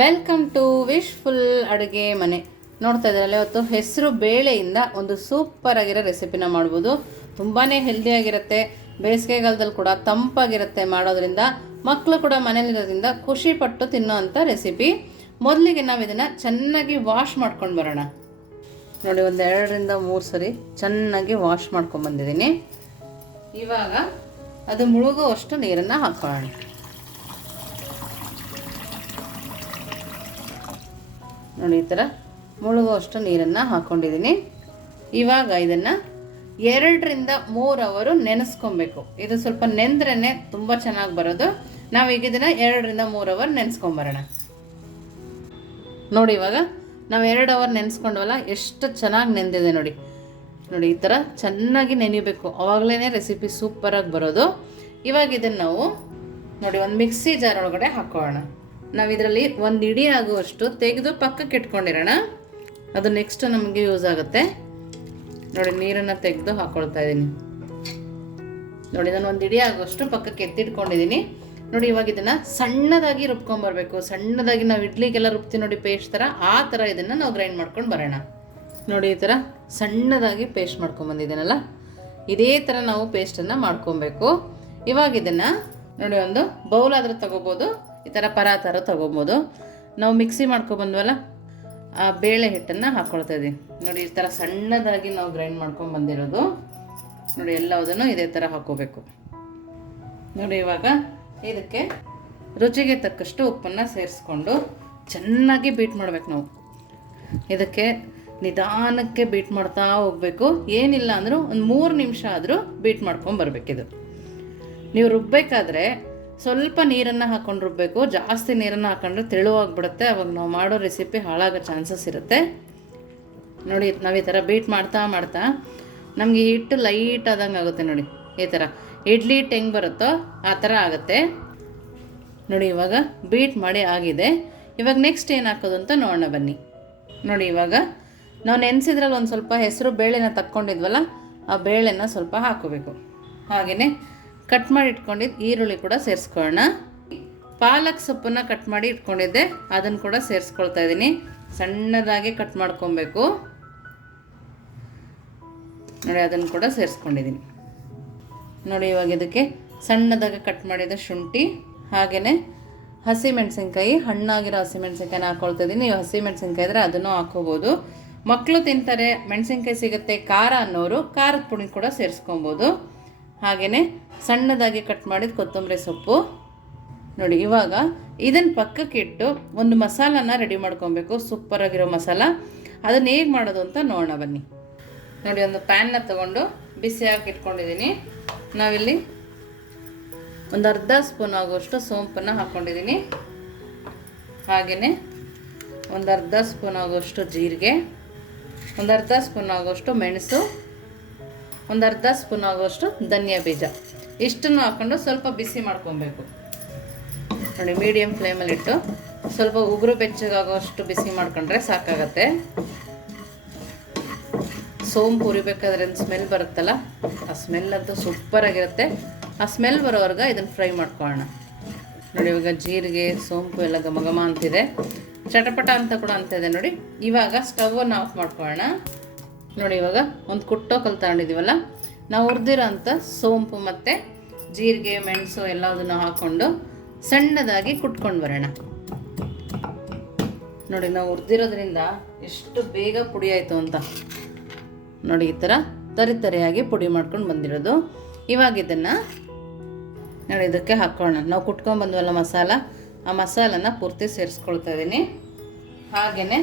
Welcome to wishful ಅಡುಗೆ ಮನೆ. ನೋಡ್ತಾ ಇದ್ರಲ್ಲ ಇವತ್ತು ಹೆಸರು ಬೇಳೆಯಿಂದ ಒಂದು ಸೂಪರ್ ಆಗಿರೋ ರೆಸಿಪಿನ ಮಾಡ್ಬೋದು. ತುಂಬಾ ಹೆಲ್ದಿಯಾಗಿರುತ್ತೆ ಬೇಸಿಗೆಗಾಲದಲ್ಲಿ ಕೂಡ ತಂಪಾಗಿರುತ್ತೆ ಮಾಡೋದ್ರಿಂದ ಮಕ್ಕಳು ಕೂಡ ಮನೇಲಿರೋದ್ರಿಂದ ಖುಷಿಪಟ್ಟು ಪಟ್ಟು ತಿನ್ನೋ ಅಂಥ ರೆಸಿಪಿ. ಮೊದಲಿಗೆ ನಾವು ಇದನ್ನು ಚೆನ್ನಾಗಿ ವಾಶ್ ಮಾಡ್ಕೊಂಡು ಬರೋಣ. ನೋಡಿ, ಒಂದು ಎರಡರಿಂದ ಮೂರು ಸರಿ ಚೆನ್ನಾಗಿ ವಾಶ್ ಮಾಡ್ಕೊಂಡು ಬಂದಿದ್ದೀನಿ. ಇವಾಗ ಅದು ಮುಳುಗುವಷ್ಟು ನೀರನ್ನು ಹಾಕ್ಕೊಳ್ಳೋಣ ನೋಡಿ ಈ ಥರ ಮುಳುಗುವಷ್ಟು ನೀರನ್ನು ಹಾಕ್ಕೊಂಡಿದ್ದೀನಿ ಇವಾಗ ಇದನ್ನು ಎರಡರಿಂದ ಮೂರು ಅವರು ನೆನೆಸ್ಕೊಬೇಕು. ಇದು ಸ್ವಲ್ಪ ನೆಂದ್ರೇ ತುಂಬ ಚೆನ್ನಾಗಿ ಬರೋದು. ನಾವೀಗ ಇದನ್ನು ಎರಡರಿಂದ ಮೂರು ಅವರ್ ನೆನೆಸ್ಕೊಂಬರೋಣ. ನೋಡಿ ಇವಾಗ ನಾವು ಎರಡು ಅವರ್ ನೆನೆಸ್ಕೊಂಡವಲ್ಲ, ಎಷ್ಟು ಚೆನ್ನಾಗಿ ನೆಂದಿದೆ ನೋಡಿ. ನೋಡಿ ಈ ಥರ ಚೆನ್ನಾಗಿ ನೆನಿಬೇಕು. ಅವಾಗಲೇ ರೆಸಿಪಿ ಸೂಪರಾಗಿ ಬರೋದು. ಇವಾಗ ಇದನ್ನು ನಾವು ನೋಡಿ ಒಂದು ಮಿಕ್ಸಿ ಜಾರ್ ಒಳಗಡೆ ಹಾಕೊಳ್ಳೋಣ ನಾವು ಇದರಲ್ಲಿ ಒಂದು ಇಡಿ ಆಗುವಷ್ಟು ತೆಗೆದು ಪಕ್ಕಕ್ಕೆ ಇಟ್ಕೊಂಡಿರೋಣ. ಅದು ನೆಕ್ಸ್ಟ್ ನಮಗೆ ಯೂಸ್ ಆಗುತ್ತೆ. ನೋಡಿ, ನೀರನ್ನು ತೆಗೆದು ಹಾಕ್ಕೊಳ್ತಾ ಇದ್ದೀನಿ. ನೋಡಿ, ನಾನು ಒಂದು ಇಡಿ ಆಗುವಷ್ಟು ಪಕ್ಕಕ್ಕೆ ಎತ್ತಿಟ್ಕೊಂಡಿದ್ದೀನಿ ನೋಡಿ, ಇವಾಗ ಇದನ್ನು ಸಣ್ಣದಾಗಿ ರುಬ್ಕೊಂಬರ್ಬೇಕು. ಸಣ್ಣದಾಗಿ ನಾವು ಇಡ್ಲಿಗೆಲ್ಲ ರುಬ್ತೀವಿ ನೋಡಿ ಪೇಸ್ಟ್ ಥರ ಆ ಥರ ಇದನ್ನು ನಾವು ಗ್ರೈಂಡ್ ಮಾಡ್ಕೊಂಡು ಬರೋಣ. ನೋಡಿ, ಈ ಥರ ಸಣ್ಣದಾಗಿ ಪೇಸ್ಟ್ ಮಾಡ್ಕೊಂಬಂದಿದ್ದೀನಲ್ಲ ಇದೇ ಥರ ನಾವು ಪೇಸ್ಟನ್ನು ಮಾಡ್ಕೊಬೇಕು. ಇವಾಗ ಇದನ್ನು ನೋಡಿ, ಒಂದು ಬೌಲ್ ಆದರೂ ತಗೋಬೋದು. ಈ ಥರ ಪರ ಥರ ತೊಗೊಬೋದು. ನಾವು ಮಿಕ್ಸಿ ಮಾಡ್ಕೊಬಂದ್ವಲ್ಲ, ಆ ಬೇಳೆ ಹಿಟ್ಟನ್ನು ಹಾಕ್ಕೊಳ್ತಾ ಇದ್ದೀವಿ ನೋಡಿ, ಈ ಥರ ಸಣ್ಣದಾಗಿ ನಾವು ಗ್ರೈಂಡ್ ಮಾಡ್ಕೊಂಡು ಬಂದಿರೋದು ನೋಡಿ ಎಲ್ಲದನ್ನು ಇದೇ ಥರ ಹಾಕ್ಕೋಬೇಕು ನೋಡಿ, ಇವಾಗ ಇದಕ್ಕೆ ರುಚಿಗೆ ತಕ್ಕಷ್ಟು ಉಪ್ಪನ್ನು ಸೇರಿಸ್ಕೊಂಡು ಚೆನ್ನಾಗಿ ಬೀಟ್ ಮಾಡ್ಬೇಕು ನಾವು. ಇದಕ್ಕೆ ನಿಧಾನಕ್ಕೆ ಬೀಟ್ ಮಾಡ್ತಾ ಹೋಗಬೇಕು. ಏನಿಲ್ಲ ಅಂದರೂ ಒಂದು ಮೂರು ನಿಮಿಷ ಆದರೂ ಬೀಟ್ ಮಾಡ್ಕೊಂಡು ಬರಬೇಕಿದು ನೀವು ರುಬ್ಬಬೇಕಾದ್ರೆ ಸ್ವಲ್ಪ ನೀರನ್ನು ಹಾಕೊಂಡು ರುಬ್ಬಬೇಕು ಜಾಸ್ತಿ ನೀರನ್ನು ಹಾಕೊಂಡ್ರೆ ತೆಳುವಾಗ್ಬಿಡುತ್ತೆ. ಅವಾಗ ನಾವು ಮಾಡೋ ರೆಸಿಪಿ ಹಾಳಾಗೋ ಚಾನ್ಸಸ್ ಇರುತ್ತೆ. ನೋಡಿ, ನಾವು ಈ ಥರ ಬೀಟ್ ಮಾಡ್ತಾ ಮಾಡ್ತಾ ನಮಗೆ ಹಿಟ್ಟು ಲೈಟ್ ಆದಂಗೆ ಆಗುತ್ತೆ ನೋಡಿ. ಈ ಥರ ಇಡ್ಲಿ ಹಿಟ್ಟು ಹೆಂಗೆ ಬರುತ್ತೋ ಆ ಥರ ಆಗುತ್ತೆ. ನೋಡಿ, ಇವಾಗ ಬೀಟ್ ಮಾಡಿ ಆಗಿದೆ. ಇವಾಗ ನೆಕ್ಸ್ಟ್ ಏನು ಹಾಕೋದು ಅಂತ ನೋಡೋಣ ಬನ್ನಿ. ನೋಡಿ, ಇವಾಗ ನಾವು ನೆನೆಸಿದ್ರಲ್ಲಿ ಒಂದು ಸ್ವಲ್ಪ ಹೆಸರು ಬೇಳೆನ ತಕ್ಕೊಂಡಿದ್ವಲ್ಲ, ಆ ಬೇಳೆನ ಸ್ವಲ್ಪ ಹಾಕೋಬೇಕು. ಹಾಗೆಯೇ ಕಟ್ ಮಾಡಿ ಇಟ್ಕೊಂಡಿದ್ದು ಈರುಳ್ಳಿ ಕೂಡ ಸೇರಿಸ್ಕೊಳ್ಳೋಣ. ಪಾಲಕ್ ಸೊಪ್ಪನ್ನು ಕಟ್ ಮಾಡಿ ಇಟ್ಕೊಂಡಿದ್ದೆ, ಅದನ್ನು ಕೂಡ ಸೇರಿಸ್ಕೊಳ್ತಾ ಇದ್ದೀನಿ. ಸಣ್ಣದಾಗಿ ಕಟ್ ಮಾಡ್ಕೊಬೇಕು. ನೋಡಿ, ಅದನ್ನು ಕೂಡ ಸೇರಿಸ್ಕೊಂಡಿದ್ದೀನಿ. ನೋಡಿ, ಇವಾಗ ಇದಕ್ಕೆ ಸಣ್ಣದಾಗಿ ಕಟ್ ಮಾಡಿದ ಶುಂಠಿ ಹಾಗೆಯೇ ಹಸಿಮೆಣಸಿನ್ಕಾಯಿ, ಹಣ್ಣಾಗಿರೋ ಹಸಿಮೆಣಸಿನ್ಕಾಯಿನ ಹಾಕ್ಕೊಳ್ತಾ ಇದ್ದೀನಿ. ನೀವು ಹಸಿಮೆಣಸಿನ್ಕಾಯಿ ಇದ್ರೆ ಅದನ್ನು ಹಾಕ್ಕೋಬೋದು ಮಕ್ಕಳು ತಿಂತಾರೆ, ಮೆಣಸಿನ್ಕಾಯಿ ಸಿಗುತ್ತೆ, ಖಾರ ಅನ್ನೋರು ಖಾರದ ಪುಡಿ ಕೂಡ ಸೇರಿಸ್ಕೊಬೋದು. ಹಾಗೆಯೇ ಸಣ್ಣದಾಗಿ ಕಟ್ ಮಾಡಿದ ಕೊತ್ತಂಬರಿ ಸೊಪ್ಪು. ನೋಡಿ, ಇವಾಗ ಇದನ್ನು ಪಕ್ಕಕ್ಕೆ ಇಟ್ಟು ಒಂದು ಮಸಾಲನ ರೆಡಿ ಮಾಡ್ಕೊಬೇಕು. ಸೂಪರಾಗಿರೋ ಮಸಾಲ. ಅದನ್ನು ಹೇಗೆ ಮಾಡೋದು ಅಂತ ನೋಡೋಣ ಬನ್ನಿ. ನೋಡಿ, ಒಂದು ಪ್ಯಾನ್ನ ತಗೊಂಡು ಬಿಸಿ ಹಾಕಿ ಇಟ್ಕೊಂಡಿದ್ದೀನಿ. ನಾವಿಲ್ಲಿ ಒಂದು ಅರ್ಧ ಸ್ಪೂನ್ ಆಗುವಷ್ಟು ಸೋಂಪನ್ನು ಹಾಕ್ಕೊಂಡಿದ್ದೀನಿ ಹಾಗೆಯೇ ಒಂದು ಅರ್ಧ ಸ್ಪೂನ್ ಆಗುವಷ್ಟು ಜೀರಿಗೆ, ಒಂದು ಅರ್ಧ ಸ್ಪೂನ್ ಆಗುವಷ್ಟು ಮೆಣಸು ಒಂದು ಅರ್ಧ ಸ್ಪೂನ್ ಆಗುವಷ್ಟು ಧನಿಯಾ ಬೀಜ. ಇಷ್ಟನ್ನು ಹಾಕ್ಕೊಂಡು ಸ್ವಲ್ಪ ಬಿಸಿ ಮಾಡ್ಕೊಬೇಕು. ನೋಡಿ ಮೀಡಿಯಮ್ ಫ್ಲೇಮಲ್ಲಿಟ್ಟು ಸ್ವಲ್ಪ ಉಗುರು ಬೆಚ್ಚಗಾಗುವಷ್ಟು ಬಿಸಿ ಮಾಡ್ಕೊಂಡ್ರೆ ಸಾಕಾಗತ್ತೆ. ಸೋಂಪು ಉರಿಬೇಕಾದ್ರೆ ಸ್ಮೆಲ್ ಬರುತ್ತಲ್ಲ, ಆ ಸ್ಮೆಲ್ ಅಂತೂ ಸೂಪರಾಗಿರುತ್ತೆ ಆ ಸ್ಮೆಲ್ ಬರೋವರೆಗೆ ಇದನ್ನು ಫ್ರೈ ಮಾಡ್ಕೊಳ್ಳೋಣ. ನೋಡಿ, ಇವಾಗ ಜೀರಿಗೆ, ಸೋಂಪು ಎಲ್ಲ ಘಮ ಘಮ ಅಂತಿದೆ. ಚಟಪಟ ಅಂತ ಕೂಡ ಅಂತ ಇದೆ ನೋಡಿ. ಇವಾಗ ಸ್ಟವನ್ನು ಆಫ್ ಮಾಡ್ಕೊಳ್ಳೋಣ. ನೋಡಿ ಇವಾಗ ಒಂದು ಕುಟ್ಟೋ ಕಲ್ ತಗೊಂಡಿದ್ದೀವಲ್ಲ ನಾವು ಹುರಿದಿರೋ ಅಂಥ ಸೋಂಪು ಮತ್ತು ಜೀರಿಗೆ, ಮೆಣಸು ಎಲ್ಲದನ್ನು ಹಾಕ್ಕೊಂಡು ಸಣ್ಣದಾಗಿ ಕುಟ್ಕೊಂಡು ಬರೋಣ. ನೋಡಿ ನಾವು ಹುರಿದಿರೋದ್ರಿಂದ ಎಷ್ಟು ಬೇಗ ಪುಡಿ ಆಯಿತು ಅಂತ. ನೋಡಿ ಈ ಥರ ತರಿ ತರಿಯಾಗಿ ಪುಡಿ ಮಾಡ್ಕೊಂಡು ಬಂದಿರೋದು. ಇವಾಗ ಇದನ್ನು ನೋಡಿ ಇದಕ್ಕೆ ಹಾಕ್ಕೊಳ್ಳೋಣ ನಾವು ಕುಟ್ಕೊಂಡ್ಬಂದ್ವಲ್ಲ ಮಸಾಲ, ಆ ಮಸಾಲನ ಪೂರ್ತಿ ಸೇರಿಸ್ಕೊಳ್ತಾ ಇದ್ದೀನಿ ಹಾಗೆಯೇ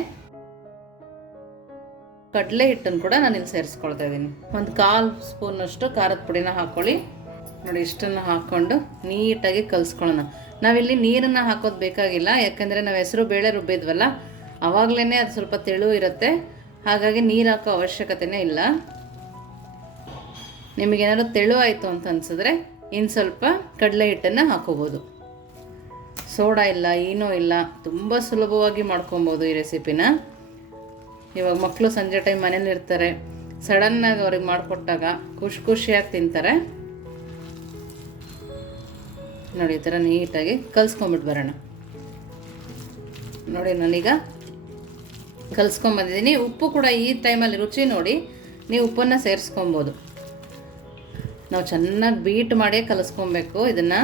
ಕಡಲೆ ಹಿಟ್ಟನ್ನು ಕೂಡ ನಾನು ಇಲ್ಲಿ ಸೇರಿಸ್ಕೊಳ್ತಾ ಇದ್ದೀನಿ. ಒಂದು ಕಾಲು ಸ್ಪೂನಷ್ಟು ಖಾರದ ಪುಡಿನ ಹಾಕ್ಕೊಳ್ಳಿ. ನೋಡಿ, ಇಷ್ಟನ್ನು ಹಾಕ್ಕೊಂಡು ನೀಟಾಗಿ ಕಲಿಸ್ಕೊಳ್ಳೋಣ. ನಾವಿಲ್ಲಿ ನೀರನ್ನು ಹಾಕೋದು ಬೇಕಾಗಿಲ್ಲ, ಯಾಕೆಂದರೆ ನಾವು ಹೆಸರು ಬೇಳೆ ರುಬ್ಬಿದ್ವಲ್ಲ ಆವಾಗಲೇ ಅದು ಸ್ವಲ್ಪ ತೆಳು ಇರುತ್ತೆ. ಹಾಗಾಗಿ ನೀರು ಹಾಕೋ ಅವಶ್ಯಕತೆನೇ ಇಲ್ಲ. ನಿಮಗೇನಾದ್ರು ತೆಳು ಆಯಿತು ಅಂತ ಅನ್ಸಿದ್ರೆ ಇನ್ನು ಸ್ವಲ್ಪ ಕಡಲೆ ಹಿಟ್ಟನ್ನು ಹಾಕೋಬೋದು. ಸೋಡಾ ಇಲ್ಲ ಏನೂ ಇಲ್ಲ, ತುಂಬ ಸುಲಭವಾಗಿ ಮಾಡ್ಕೊಬೋದು ಈ ರೆಸಿಪಿನ. ಇವಾಗ ಮಕ್ಕಳು ಸಂಜೆ ಟೈಮ್ ಮನೇಲಿರ್ತಾರೆ ಸಡನ್ನಾಗಿ ಅವ್ರಿಗೆ ಮಾಡಿಕೊಟ್ಟಾಗ ಖುಷಿ ಖುಷಿಯಾಗಿ ತಿಂತಾರೆ. ನೋಡಿ, ಈ ಥರ ನೀಟಾಗಿ ಕಲ್ಸ್ಕೊಂಬಿಟ್ಟು ಬರೋಣ. ನೋಡಿ, ನಾನೀಗ ಕಲಿಸ್ಕೊಂಬಂದಿದ್ದೀನಿ. ಉಪ್ಪು ಕೂಡ ಈ ಟೈಮಲ್ಲಿ ರುಚಿ ನೋಡಿ, ನೀವು ಉಪ್ಪನ್ನು ಸೇರಿಸ್ಕೊಬೋದು. ನಾವು ಚೆನ್ನಾಗಿ ಬೀಟ್ ಮಾಡಿಯೇ ಕಲಿಸ್ಕೊಬೇಕು ಇದನ್ನು.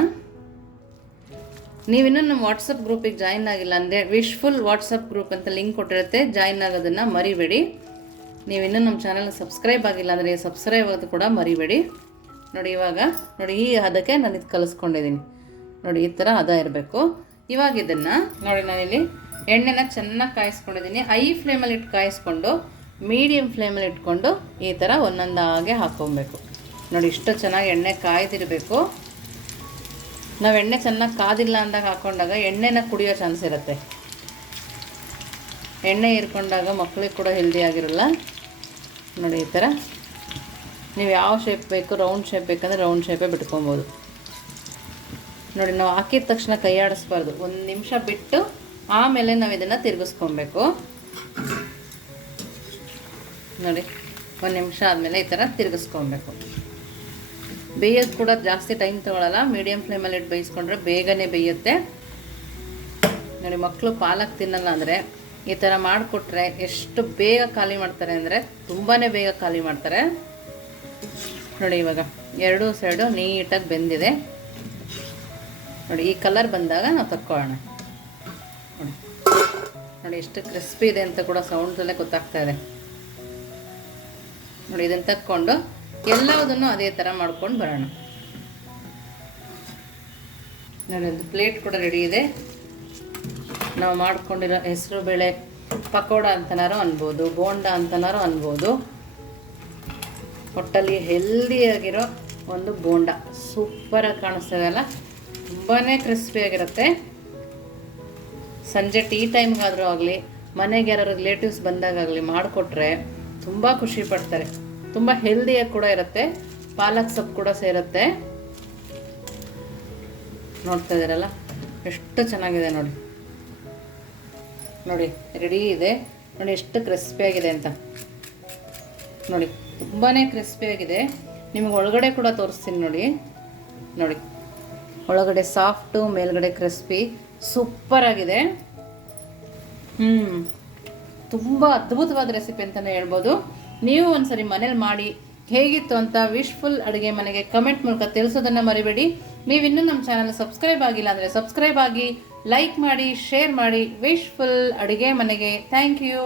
ನೀವಿನ್ನೂ ನಮ್ಮ ವಾಟ್ಸಪ್ ಗ್ರೂಪಿಗೆ ಜಾಯಿನ್ ಆಗಿಲ್ಲ ಅಂದರೆ ವಿಶ್ಫುಲ್ ವಾಟ್ಸಪ್ ಗ್ರೂಪ್ ಅಂತ ಲಿಂಕ್ ಕೊಟ್ಟಿರುತ್ತೆ ಜಾಯಿನ್ ಆಗೋದನ್ನು ಮರಿಬೇಡಿ. ನೀವಿನ್ನೂ ನಮ್ಮ ಚಾನಲ್ ಸಬ್ಸ್ಕ್ರೈಬ್ ಆಗಿಲ್ಲ ಅಂದರೆ ಸಬ್ಸ್ಕ್ರೈಬ್ ಆಗೋದು ಕೂಡ ಮರಿಬೇಡಿ. ನೋಡಿ ಇವಾಗ, ನೋಡಿ ಈ ಹದಕ್ಕೆ ನಾನು ಇದು ಕಲಿಸ್ಕೊಂಡಿದ್ದೀನಿ ನೋಡಿ ಈ ಥರ ಹದ ಇರಬೇಕು. ಇವಾಗ ಇದನ್ನು, ನೋಡಿ ನಾನಿಲ್ಲಿ ಎಣ್ಣೆನ ಚೆನ್ನಾಗಿ ಕಾಯಿಸ್ಕೊಂಡಿದ್ದೀನಿ ಹೈ ಫ್ಲೇಮಲ್ಲಿ ಇಟ್ಟು ಕಾಯಿಸ್ಕೊಂಡು ಮೀಡಿಯಮ್ ಫ್ಲೇಮಲ್ಲಿ ಇಟ್ಕೊಂಡು ಈ ಥರ ಒಂದೊಂದಾಗೆ ಹಾಕ್ಕೊಬೇಕು ನೋಡಿ ಇಷ್ಟು ಚೆನ್ನಾಗಿ ಎಣ್ಣೆ ಕಾಯ್ದಿರಬೇಕು. ನಾವು ಎಣ್ಣೆ ಚೆನ್ನಾಗಿ ಕಾದಿಲ್ಲ ಅಂದಾಗ ಹಾಕ್ಕೊಂಡಾಗ ಎಣ್ಣೆನ ಕುಡಿಯೋ ಚಾನ್ಸ್ ಇರುತ್ತೆ. ಎಣ್ಣೆ ಹೀರ್ಕೊಂಡಾಗ ಮಕ್ಕಳಿಗೆ ಕೂಡ ಹೆಲ್ದಿ ಆಗಿರಲ್ಲ. ನೋಡಿ ಈ ಥರ ನೀವು ಯಾವ ಶೇಪ್ ಬೇಕು ರೌಂಡ್ ಶೇಪ್ ಬೇಕಂದ್ರೆ ರೌಂಡ್ ಶೇಪೇ ಬಿಟ್ಕೊಬೋದು. ನೋಡಿ ನಾವು ಹಾಕಿದ ತಕ್ಷಣ ಕೈ ಆಡಿಸ್ಬಾರ್ದು. ಒಂದು ನಿಮಿಷ ಬಿಟ್ಟು ಆಮೇಲೆ ನಾವು ಇದನ್ನು ತಿರುಗಿಸ್ಕೊಬೇಕು. ನೋಡಿ, ಒಂದು ನಿಮಿಷ ಆದಮೇಲೆ ಈ ಥರ ತಿರುಗಿಸ್ಕೊಬೇಕು. ಬೇಯೋದು ಕೂಡ ಜಾಸ್ತಿ ಟೈಮ್ ತೊಗೊಳಲ್ಲ. ಮೀಡಿಯಮ್ ಫ್ಲೇಮಲ್ಲಿ ಇಟ್ಟು ಬೇಯಿಸ್ಕೊಂಡ್ರೆ ಬೇಗನೆ ಬೇಯುತ್ತೆ. ನೋಡಿ ಮಕ್ಕಳು ಪಾಲಕ್ ತಿನ್ನಲ್ಲ ಅಂದರೆ ಈ ಥರ ಮಾಡಿಕೊಟ್ರೆ ಎಷ್ಟು ಬೇಗ ಖಾಲಿ ಮಾಡ್ತಾರೆ ಅಂದರೆ ತುಂಬಾ ಬೇಗ ಖಾಲಿ ಮಾಡ್ತಾರೆ. ನೋಡಿ, ಇವಾಗ ಎರಡೂ ಸೈಡು ನೀಟಾಗಿ ಬೆಂದಿದೆ. ನೋಡಿ, ಈ ಕಲರ್ ಬಂದಾಗ ನಾವು ತಕ್ಕೊಳ್ಳೋಣ. ನೋಡಿ. ನೋಡಿ, ಎಷ್ಟು ಕ್ರಿಸ್ಪಿ ಇದೆ ಅಂತ ಕೂಡ ಸೌಂಡ್ಸಲ್ಲೇ ಗೊತ್ತಾಗ್ತಾ ಇದೆ. ನೋಡಿ ಇದನ್ನು ತಕ್ಕೊಂಡು ಎಲ್ಲದನ್ನು ಅದೇ ಥರ ಮಾಡ್ಕೊಂಡು ಬರೋಣ. ನೋಡಿ ಒಂದು ಪ್ಲೇಟ್ ಕೂಡ ರೆಡಿ ಇದೆ. ನಾವು ಮಾಡಿಕೊಂಡಿರೋ ಹೆಸರು ಬೇಳೆ, ಪಕೋಡ ಅಂತನಾರು ಅನ್ಬೋದು, ಬೋಂಡ ಅಂತನಾರು ಅನ್ಬೋದು. ಒಟ್ಟಲ್ಲಿ ಹೆಲ್ದಿಯಾಗಿರೋ ಒಂದು ಬೋಂಡ. ಸೂಪರಾಗಿ ಕಾಣಿಸ್ತದಲ್ಲ ತುಂಬಾ ಕ್ರಿಸ್ಪಿಯಾಗಿರುತ್ತೆ ಸಂಜೆ ಟೀ ಟೈಮ್ಗಾದರೂ ಆಗಲಿ, ಮನೆಗೆ ಯಾರು ರಿಲೇಟಿವ್ಸ್ ಬಂದಾಗಲಿ ಮಾಡಿಕೊಟ್ರೆ ತುಂಬ ಖುಷಿ ಪಡ್ತಾರೆ. ತುಂಬ ಹೆಲ್ದಿಯಾಗಿ ಕೂಡ ಇರುತ್ತೆ. ಪಾಲಕ್ ಸೊಪ್ಪು ಕೂಡ ಸೇರುತ್ತೆ. ನೋಡ್ತಾ ಇದ್ದೀರಲ್ಲ? ಎಷ್ಟು ಚೆನ್ನಾಗಿದೆ ನೋಡಿ. ನೋಡಿ ರೆಡಿ ಇದೆ. ನೋಡಿ, ಎಷ್ಟು ಕ್ರಿಸ್ಪಿಯಾಗಿದೆ ಅಂತ. ನೋಡಿ ತುಂಬಾ ಕ್ರಿಸ್ಪಿಯಾಗಿದೆ ನಿಮ್ಗೆ ಒಳಗಡೆ ಕೂಡ ತೋರಿಸ್ತೀನಿ ನೋಡಿ. ನೋಡಿ, ಒಳಗಡೆ ಸಾಫ್ಟು ಮೇಲ್ಗಡೆ ಕ್ರಿಸ್ಪಿ ಸೂಪರಾಗಿದೆ ಹ್ಞೂ ತುಂಬ ಅದ್ಭುತವಾದ ರೆಸಿಪಿ ಅಂತಲೇ ಹೇಳ್ಬೋದು. ನೀವು ಒಂದ್ಸರಿ ಮನೇಲಿ ಮಾಡಿ ಹೇಗಿತ್ತು ಅಂತ ವಿಶ್ಫುಲ್ ಅಡುಗೆ ಮನೆಗೆ ಕಮೆಂಟ್ ಮೂಲಕ ತಿಳಿಸೋದನ್ನು ಮರಿಬೇಡಿ. ನೀವು ಇನ್ನೂ ನಮ್ಮ ಚಾನಲ್ ಸಬ್ಸ್ಕ್ರೈಬ್ ಆಗಿಲ್ಲ ಅಂದರೆ ಸಬ್ಸ್ಕ್ರೈಬ್ ಆಗಿ ಲೈಕ್ ಮಾಡಿ ಶೇರ್ ಮಾಡಿ ವಿಶ್ಫುಲ್ ಅಡುಗೆ ಮನೆಗೆ. Thank you